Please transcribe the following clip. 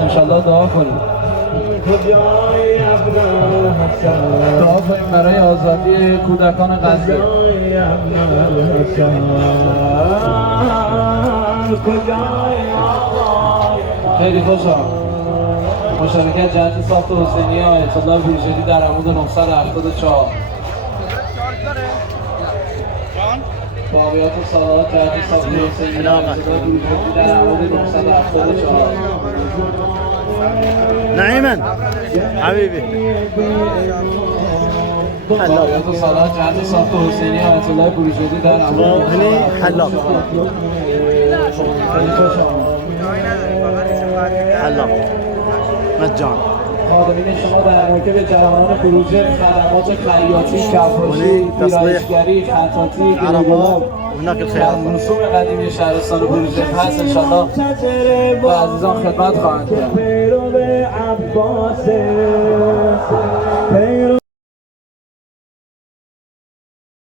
انشالله دعا کنیم دعا کنیم برای آزادی کودکان غزه. خیلی خوشحال مشارکت جهت ساخت حسینیه آیت الله بروجردی در عمود 974 باقیات صلوات جهت ساخت حسینیه آیت الله بروجردی در عمود 974 نعيما حبيبي باقیات صلوات جهت ساخت حسینیه آیت الله بروجردی در عمود 974 حلاق مجان خادمین شما در موکب جوانان پروژه خدمات خیاطی، کفاشی، ویرایشگری، خطاطی، گلوگلاب هناك از الخيار رسوم قدیمی شهرستان پروژه هست انشاءالله و عزیزان خدمت خواهند کرد.